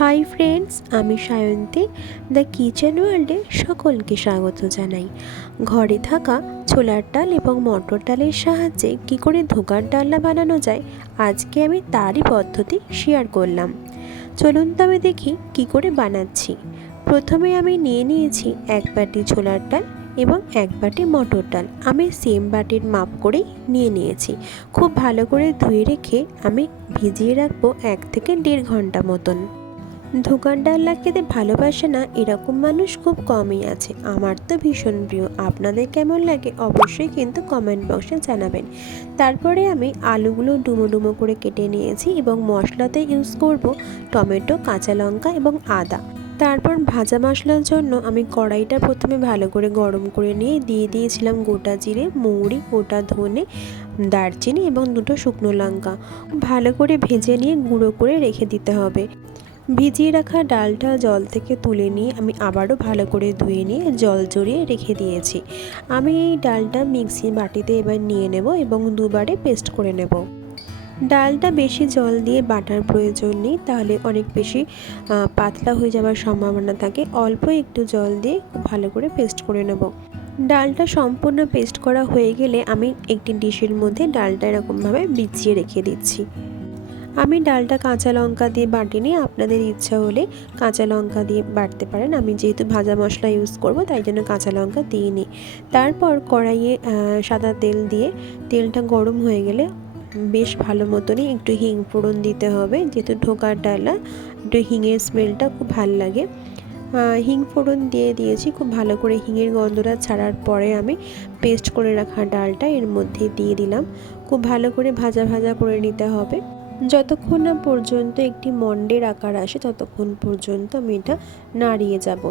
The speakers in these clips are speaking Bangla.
হাই ফ্রেন্ডস, আমি সায়ন্তী। দ্য কিচেন ওয়ার্ল্ডে সকলকে স্বাগত জানাই। ঘরে থাকা ছোলার ডাল এবং মটর ডালের সাহায্যে কী করে ধোকার ডালনা বানানো যায়, আজকে আমি তারই পদ্ধতি শেয়ার করলাম। চলুন তবে দেখি কী করে বানাচ্ছি। প্রথমে আমি নিয়েছি এক বাটি ছোলার ডাল এবং এক বাটি মটর ডাল। আমি সেম বাটির মাপ করেই নিয়েছি। খুব ভালো করে ধুয়ে রেখে আমি ভিজিয়ে রাখবো 1 থেকে 1.5 ঘন্টা মতন। ধোকার ডালনা খেতে ভালোবাসে না এরকম মানুষ খুব কমই আছে। আমার তো ভীষণ প্রিয়। আপনাদের কেমন লাগে অবশ্যই কিন্তু কমেন্ট বক্সে জানাবেন। তারপরে আমি আলুগুলো ডুমো ডুমো করে কেটে নিয়েছি এবং মশলাতে ইউজ করব টমেটো, কাঁচা লঙ্কা এবং আদা। তারপর ভাজা মশলার জন্য আমি কড়াইটা প্রথমে ভালো করে গরম করে নিয়ে দিয়ে দিয়েছিলাম গোটা জিরে, মৌরি, গোটা ধনে, দারচিনি এবং 2টো শুকনো লঙ্কা। ভালো করে ভেজে নিয়ে গুঁড়ো করে রেখে দিতে হবে। ভিজিয়ে রাখা ডালটা জল থেকে তুলে নিয়ে আমি আবারও ভালো করে ধুয়ে নিয়ে জল জড়িয়ে রেখে দিয়েছি। আমি এই ডালটা মিক্সি বাটিতে এবার নিয়ে নেব এবং দুবারে পেস্ট করে নেব। ডালটা বেশি জল দিয়ে বাটার প্রয়োজন নেই, তাহলে অনেক বেশি পাতলা হয়ে যাওয়ার সম্ভাবনা থাকে। অল্প একটু জল দিয়ে খুব ভালো করে পেস্ট করে নেব। ডালটা সম্পূর্ণ পেস্ট করা হয়ে গেলে আমি একটি ডিশের মধ্যে ডালটা এরকমভাবে বিছিয়ে রেখে দিচ্ছি। আমি ডালটা কাঁচা লঙ্কা দিয়ে বাটিনি, আপনাদের ইচ্ছা হলে কাঁচা লঙ্কা দিয়ে বাটতে পারেন। আমি যেহেতু ভাজা মশলা ইউজ করব তাই জন্য কাঁচা লঙ্কা দিইনি। তারপর কড়াইয়ে সাদা তেল দিয়ে তেলটা গরম হয়ে গেলে বেশ ভালো মতনই একটু হিং ফোড়ন দিতে হবে, যেহেতু ঢোকার ডালা একটু হিঙের স্মেলটা খুব ভালো লাগে। হিং ফোড়ন দিয়ে দিয়েছি। খুব ভালো করে হিঙের গন্ধটা ছাড়ার পরে আমি পেস্ট করে রাখা ডালটা এর মধ্যে দিয়ে দিলাম। খুব ভালো করে ভাজা ভাজা করে নিতে হবে। যতক্ষণ না পর্যন্ত একটি মন্ডের আকার আসে ততক্ষণ পর্যন্ত আমি এটা নাড়িয়ে যাব।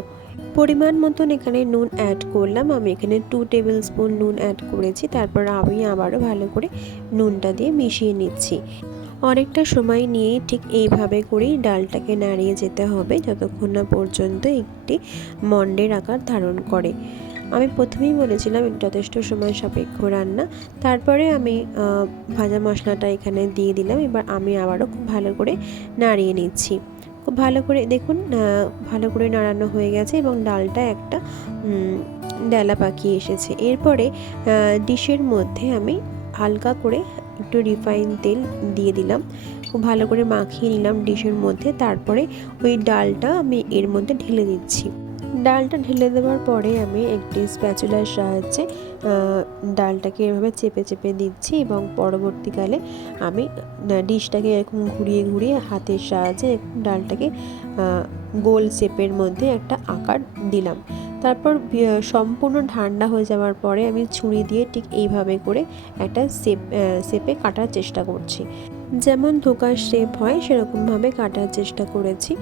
পরিমাণ মতন এখানে নুন অ্যাড করলাম। আমি এখানে 2 টেবিল স্পুন নুন অ্যাড করেছি। তারপর আমি আবারও ভালো করে নুনটা দিয়ে মিশিয়ে নিচ্ছি। অনেকটা সময় নিয়ে ঠিক এইভাবে করেই ডালটাকে নাড়িয়ে যেতে হবে যতক্ষণ না পর্যন্ত একটি মন্ডের আকার ধারণ করে। আমি প্রথমেই বলেছিলাম এটা যথেষ্ট সময় সাপেক্ষ রান্না। তারপরে আমি ভাজা মশলাটা এখানে দিয়ে দিলাম। এবার আমি আবারও খুব ভালো করে নাড়িয়ে নিচ্ছি। খুব ভালো করে দেখুন, ভালো করে নাড়ানো হয়ে গেছে এবং ডালটা একটা ডেলা পাকিয়ে এসেছে। এরপরে ডিশের মধ্যে আমি হালকা করে একটু রিফাইন তেল দিয়ে দিলাম। খুব ভালো করে মাখিয়ে নিলাম ডিশের মধ্যে। তারপরে ওই ডালটা আমি এর মধ্যে ঢেলে দিচ্ছি। ডালটা ঢেলে দেওয়ার পরে আমি একটি স্প্যাচুলার সাহায্যে ডালটাকে এভাবে চেপে চেপে দিচ্ছি এবং পরবর্তীকালে আমি ডিশটাকে এরকম ঘুরিয়ে ঘুরিয়ে হাতের সাহায্যে ডালটাকে গোল শেপের মধ্যে একটা আকার দিলাম। তারপর সম্পূর্ণ ঠান্ডা হয়ে যাওয়ার পরে আমি ছুরি দিয়ে ঠিক এইভাবে করে একটা শেপে কাটার চেষ্টা করছি। যেমন ধোকার শেপ হয় সেরকমভাবে কাটার চেষ্টা করেছি।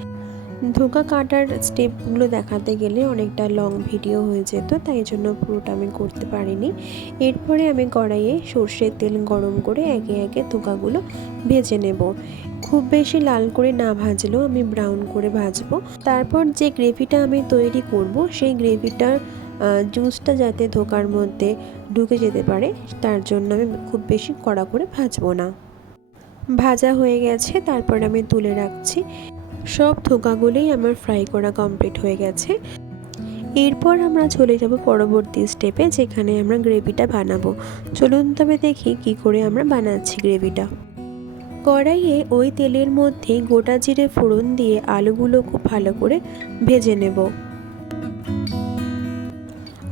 ধোকা কাটার স্টেপগুলো দেখাতে গেলে অনেকটা লং ভিডিও হয়ে যেত, তাই জন্য পুরোটা আমি করতে পারিনি। এরপরে আমি কড়াইয়ে সর্ষের তেল গরম করে একে একে ধোকাগুলো ভেজে নেব। খুব বেশি লাল করে না ভাজলেও আমি ব্রাউন করে ভাজবো। তারপর যে গ্রেভিটা আমি তৈরি করব সেই গ্রেভিটার জুসটা যাতে ধোকার মধ্যে ঢুকে যেতে পারে তার জন্য আমি খুব বেশি কড়া করে ভাজবো না। ভাজা হয়ে গেছে, তারপর আমি তুলে রাখছি। সব ধোকাগুলোই আমার ফ্রাই করা কমপ্লিট হয়ে গেছে। এরপর আমরা চলে যাব পরবর্তী স্টেপে, যেখানে আমরা গ্রেভিটা বানাবো। চলুন তবে দেখি কি করে আমরা বানাচ্ছি গ্রেভিটা। কড়াইয়ে ওই তেলের মধ্যে গোটা জিরে ফোড়ন দিয়ে আলুগুলো খুব ভালো করে ভেজে নেব।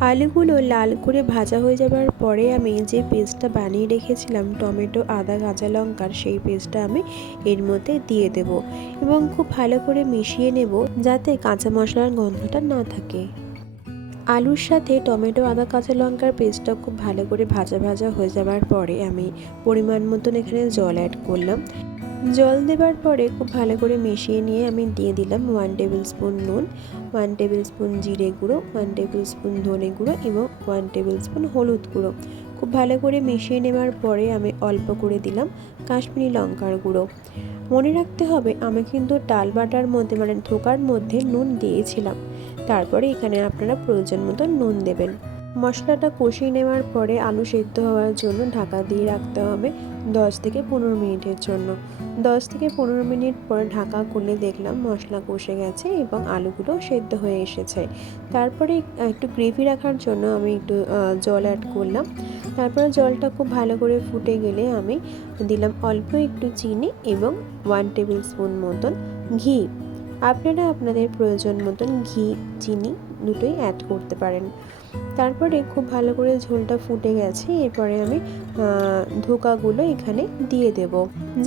আলুগুলো লাল করে ভাজা হয়ে যাবার পরে আমি যে পেস্টটা বানিয়ে রেখেছিলাম টমেটো, আদা, কাঁচা লঙ্কার, সেই পেস্টটা আমি এর মধ্যে দিয়ে দেব এবং খুব ভালো করে মিশিয়ে নেব যাতে কাঁচা মশলার গন্ধটা না থাকে। আলুর সাথে টমেটো, আদা, কাঁচা লঙ্কার পেস্টটা খুব ভালো করে ভাজা ভাজা হয়ে যাবার পরে আমি পরিমাণ মতন এখানে জল অ্যাড করলাম। জল দেবার পরে খুব ভালো করে মিশিয়ে নিয়ে আমি দিয়ে দিলাম 1 টেবিল স্পুন নুন, 1 টেবিল স্পুন জিরে গুঁড়ো, 1 টেবিল স্পুন ধনে গুঁড়ো এবং 1 টেবিল স্পুন হলুদ গুঁড়ো। খুব ভালো করে মিশিয়ে নেওয়ার পরে আমি অল্প করে দিলাম কাশ্মীরি লঙ্কার গুঁড়ো। মনে রাখতে হবে আমি কিন্তু ডাল বাটার মধ্যে ধোকার মধ্যে নুন দিয়েছিলাম। তারপরে এখানে আপনারা প্রয়োজন মতো নুন দেবেন। মশলাটা কষিয়ে নেওয়ার পরে আলু সেদ্ধ হওয়ার জন্য ঢাকা দিয়ে রাখতে হবে 10 থেকে 15 মিনিটের জন্য। 10 থেকে 15 মিনিট পর ঢাকা খুলে দেখলাম মশলা কষে গেছে এবং আলুগুলো সেদ্ধ হয়ে এসেছে। তারপরে একটু গ্রেভি রাখার জন্য আমি একটু জল অ্যাড করলাম। তারপরে জলটা খুব ভালো করে ফুটে গেলে আমি দিলাম অল্প একটু চিনি এবং 1 টেবিল স্পুন মতন ঘি। আপনারা আপনাদের প্রয়োজন মতন ঘি চিনি দুটোই অ্যাড করতে পারেন। তারপরে খুব ভালো করে ঝোলটা ফুটে গেছে। এরপরে আমি ধোকাগুলো এখানে দিয়ে দেব,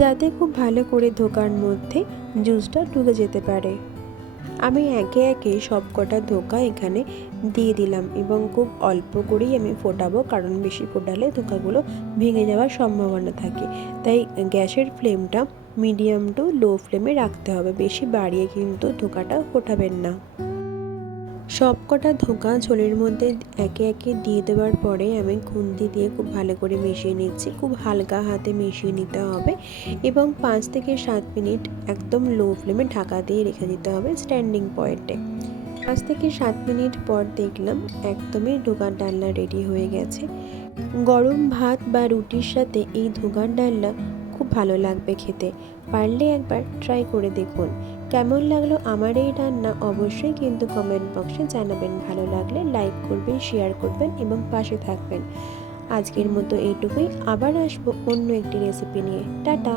যাতে খুব ভালো করে ধোকার মধ্যে জুসটা ঢুকে যেতে পারে। আমি একে একে সব কটা ধোকা এখানে দিয়ে দিলাম এবং খুব অল্প করেই আমি ফোটাবো, কারণ বেশি ফোটালে ধোকাগুলো ভেঙে যাওয়ার সম্ভাবনা থাকে। তাই গ্যাসের ফ্লেমটা মিডিয়াম টু লো ফ্লেমে রাখতে হবে, বেশি বাড়িয়ে কিন্তু ধোকাটা ফোটাবেন না। সব কটা ধোকা ঝোলের মধ্যে একে একে দিয়ে দেওয়ার পরে আমি খুন্তি দিয়ে খুব ভালো করে মিশিয়ে নিচ্ছি। খুব হালকা হাতে মিশিয়ে নিতে হবে এবং 5 থেকে 7 মিনিট একদম লো ফ্লেমে ঢাকা দিয়ে রেখে দিতে হবে স্ট্যান্ডিং পয়েন্টে। 5 থেকে 7 মিনিট পর দেখলাম একদমই ধোকার ডালনা রেডি হয়ে গেছে। গরম ভাত বা রুটির সাথে এই ধোকার ডালনা খুব ভালো লাগবে খেতে। পারলে একবার ট্রাই করে দেখুন। কেমন লাগলো আমার এই রান্না অবশ্যই কিন্তু কমেন্ট বক্সে জানাবেন। ভালো লাগলে লাইক করবেন, শেয়ার করবেন এবং পাশে থাকবেন। আজকের মতো এইটুকুই, আবার আসবো অন্য একটি রেসিপি নিয়ে। টাটা।